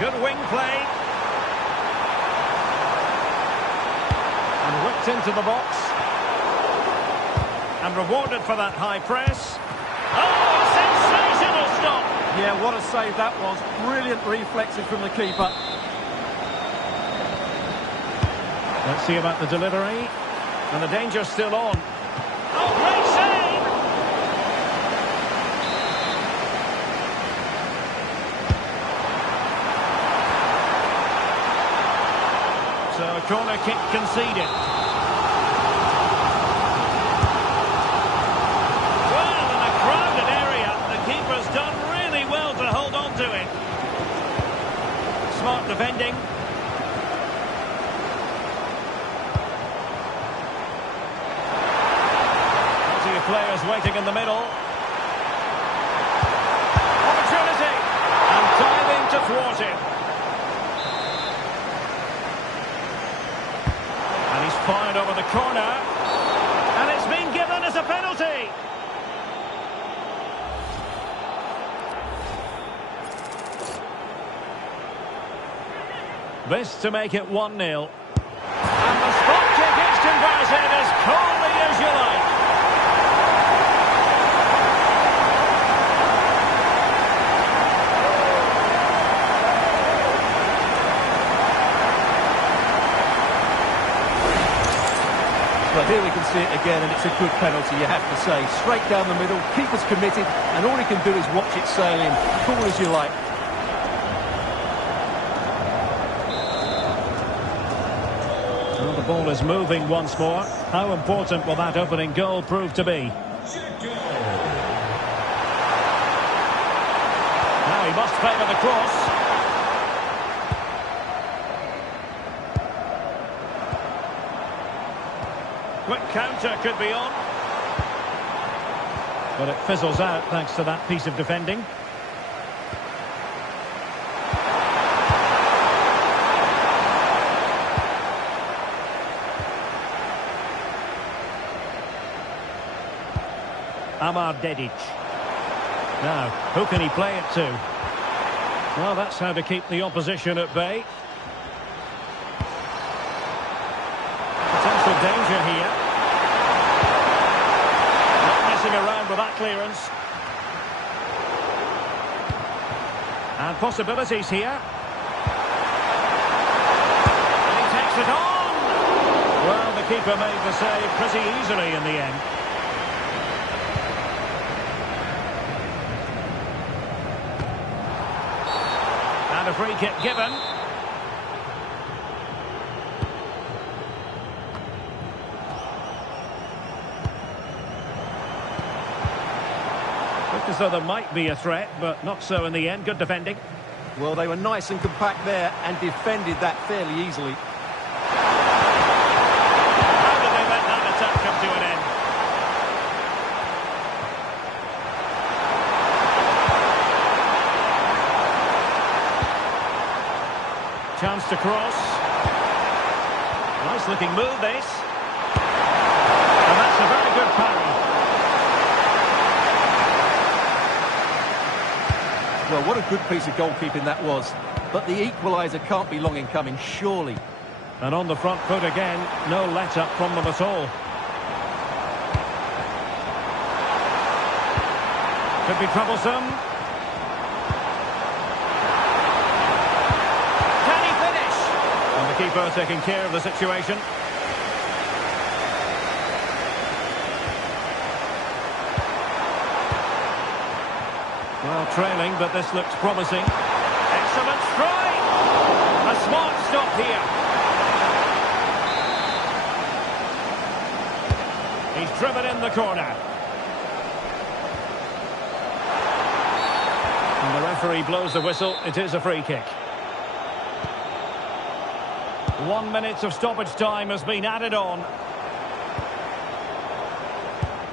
Good wing play. And whipped into the box. And rewarded for that high press. Oh, a sensational stop! Yeah, what a save that was. Brilliant reflexes from the keeper. Let's see about the delivery. And the danger's still on. Oh, great save! So a corner kick conceded. Smart defending. Plenty of players waiting in the middle. Opportunity! And diving to thwart it. And he's fired over the corner. And it's been given as a penalty. This to make it 1-0. And the spot kick is converted as calmly as you like. Well, here we can see it again, and it's a good penalty, you have to say. Straight down the middle, keeper's committed, and all he can do is watch it sail in. Cool as you like. Well, the ball is moving once more. How important will that opening goal prove to be? Now he must favour the cross. counter could be on. But it fizzles out thanks to that piece of defending. Amar Dedic. Now, who can he play it to? Well, that's how to keep the opposition at bay. Potential danger here. Not messing around with that clearance. And possibilities here. And he takes it on! Well, the keeper made the save pretty easily in the end. And a free kick given. Looked as though there might be a threat, but not so in the end. Good defending. Well, they were nice and compact there and defended that fairly easily. How did they let that attack come to an end? Chance to cross. Nice looking move this. And that's a very good parry. Well, what a good piece of goalkeeping that was. But the equaliser can't be long in coming, surely. And on the front foot again, no let-up from them at all. Could be troublesome. Can he finish? And the keeper taking care of the situation. Well, trailing, but this looks promising. Excellent strike! A smart stop here. He's driven in the corner. And the referee blows the whistle. It is a free kick. 1 minute of stoppage time has been added on.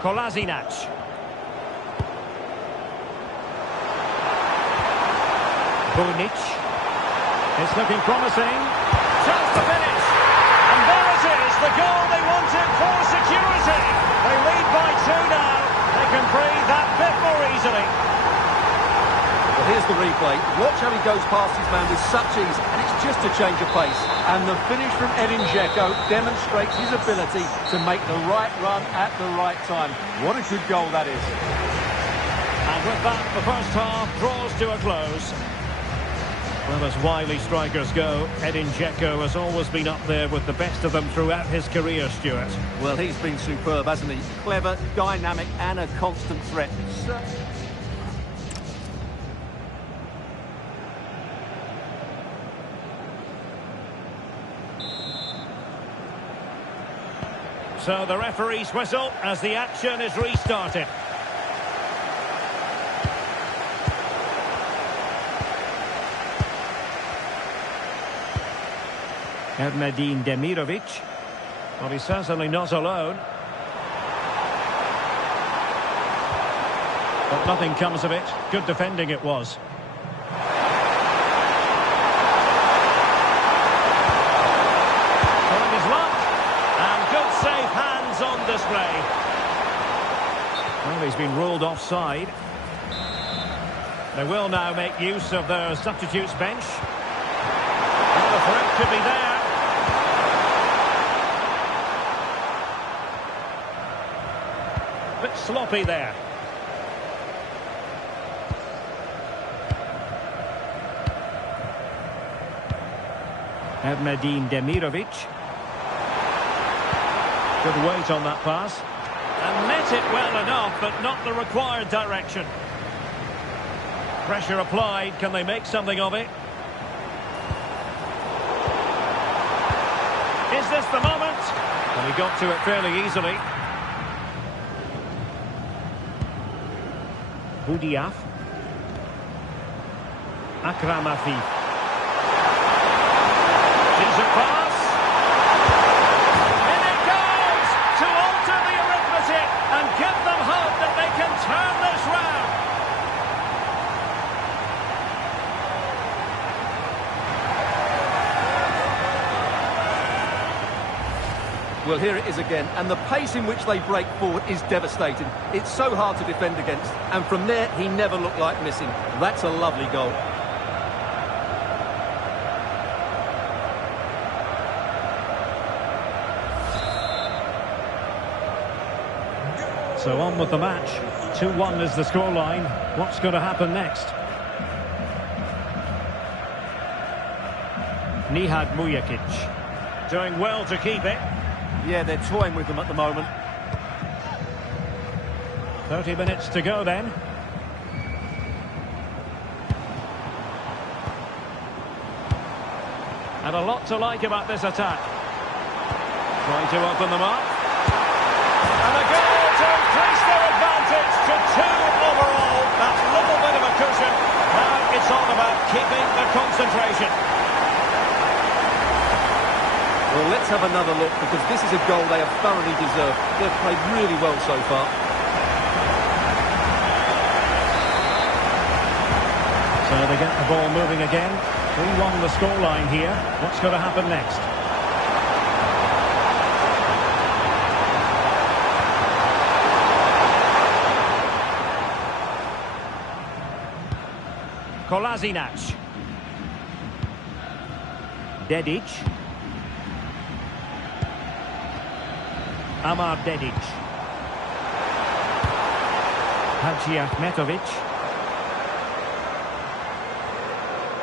Kolasinac. Bunic. It's looking promising. Chance to finish. And there it is, the goal they wanted for security. They lead by 2 now. They can breathe that bit more easily. Well, here's the replay. Watch how he goes past his man with such ease, and it's just a change of pace. And the finish from Edin Dzeko demonstrates his ability to make the right run at the right time. What a good goal that is. And with that, the first half draws to a close. Well, as wily strikers go, Edin Dzeko has always been up there with the best of them throughout his career, Stuart. Well, he's been superb, hasn't he? Clever, dynamic, and a constant threat. So the referee's whistle as the action is restarted. Erdmedin Demirovic. Well, he's certainly not alone. But nothing comes of it. Good defending it was. Showing his luck. And good safe hands on display. Well, he's been ruled offside. They will now make use of their substitutes bench. Well, the threat could be there. Bit sloppy there. Erdmedin Demirovic. Good weight on that pass. And met it well enough, but not the required direction. Pressure applied. Can they make something of it? Is this the moment? And he got to it fairly easily. Boudiaf. Akram Afif. Decent pass. In it goes to alter Well, here it is again, and the pace in which they break forward is devastating. It's so hard to defend against, and from there, he never looked like missing. That's a lovely goal. So on with the match. 2-1 is the scoreline. What's going to happen next? Nihad Mujakic doing well to keep it. Yeah, they're toying with them at the moment. 30 minutes to go then. And a lot to like about this attack. Trying to open them up. And a goal to increase their advantage to 2 overall. That little bit of a cushion. Now it's all about keeping the concentration. Well, let's have another look, because this is a goal they have thoroughly deserved. They've played really well so far. So they get the ball moving again. 3-1 the scoreline here. What's going to happen next? Kolasinac. Dedic. Amar Dedic. Hadžiahmetović.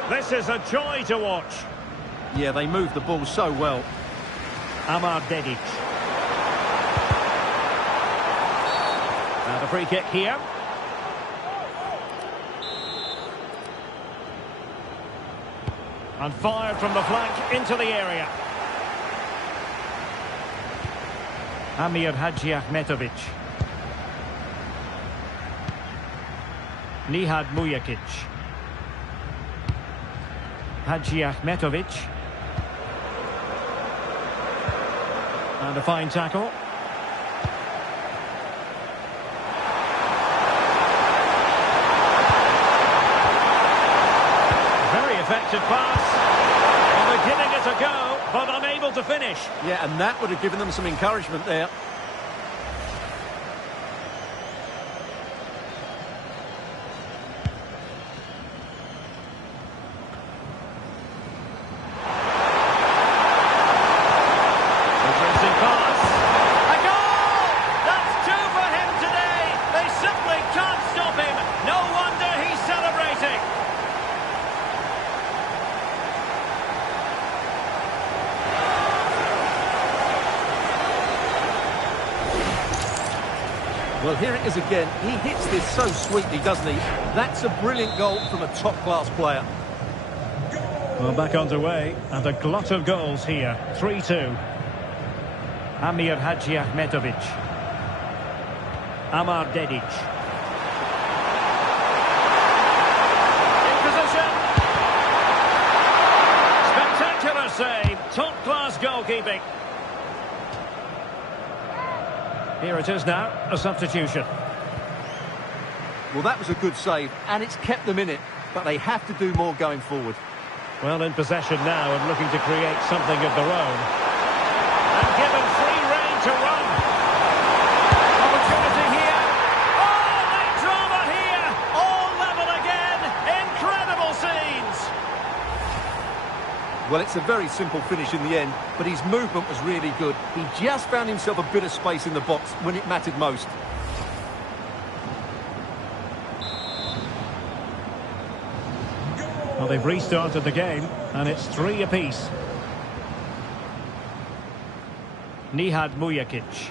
This is a joy to watch. Yeah, they move the ball so well. Amar Dedic. And a free kick here. And fired from the flank into the area. Amir Hadžiahmetović. Nihad Mujakic. Hadžiahmetović. And a fine tackle. Very effective pass. Well, they're giving it a go, but unable to finish. Yeah, and that would have given them some encouragement there. Interesting pass. A goal! That's 2 for him today. They simply can't stop him. No wonder he's celebrating. Well, here it is again. He hits this so sweetly, doesn't he? That's a brilliant goal from a top-class player. Well, back underway, and a glut of goals here. 3-2. Amir Hadžiahmetović. Amar Dedic. In position. Spectacular save. Top-class goalkeeping. Here it is now, a substitution. Well, that was a good save, and it's kept them in it, but they have to do more going forward. Well, in possession now and looking to create something of their own. And given free rein to run. Opportunity here. Oh, late drama here. All level again. Incredible scenes. Well, it's a very simple finish in the end, but his movement was really good. He just found himself a bit of space in the box when it mattered most. Well, they've restarted the game, and it's 3 apiece. Nihad Mujakic.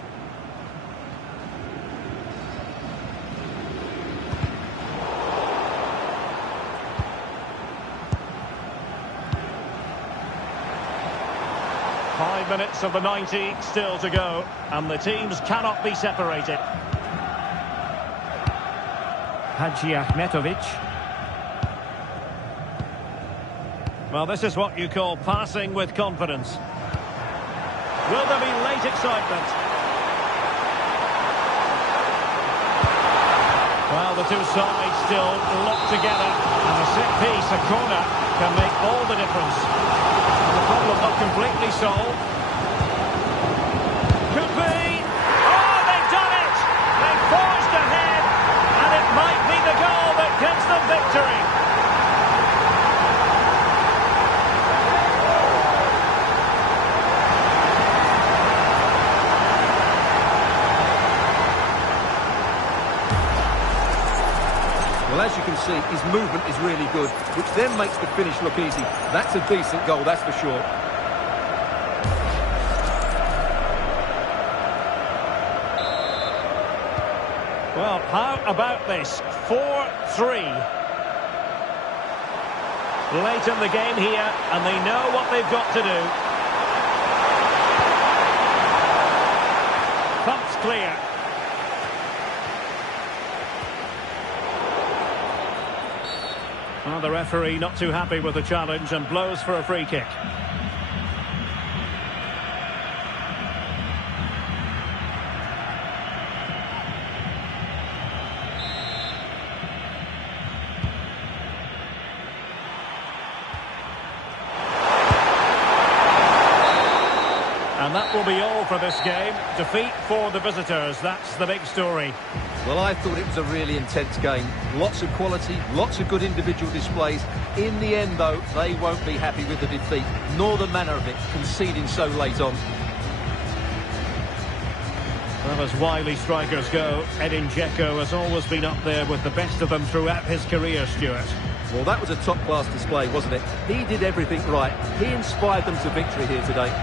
Five minutes of the 90 still to go, and the teams cannot be separated. Hadžiahmetović. Well, this is what you call passing with confidence. Will there be late excitement? Well, the two sides still locked together, and a set piece, a corner, can make all the difference. The problem not completely solved. as you can see, his movement is really good, which then makes the finish look easy. That's a decent goal, that's for sure. Well, how about this? 4-3. Late in the game here, and they know what they've got to do. Pumped clear. Well, the referee not too happy with the challenge and blows for a free kick. And that will be all for this game. Defeat for the visitors, that's the big story. Well, I thought it was a really intense game. Lots of quality, lots of good individual displays. In the end, though, they won't be happy with the defeat, nor the manner of it, conceding so late on. Well, as wily strikers go, Edin Dzeko has always been up there with the best of them throughout his career, Stuart. Well, that was a top-class display, wasn't it? He did everything right. He inspired them to victory here today.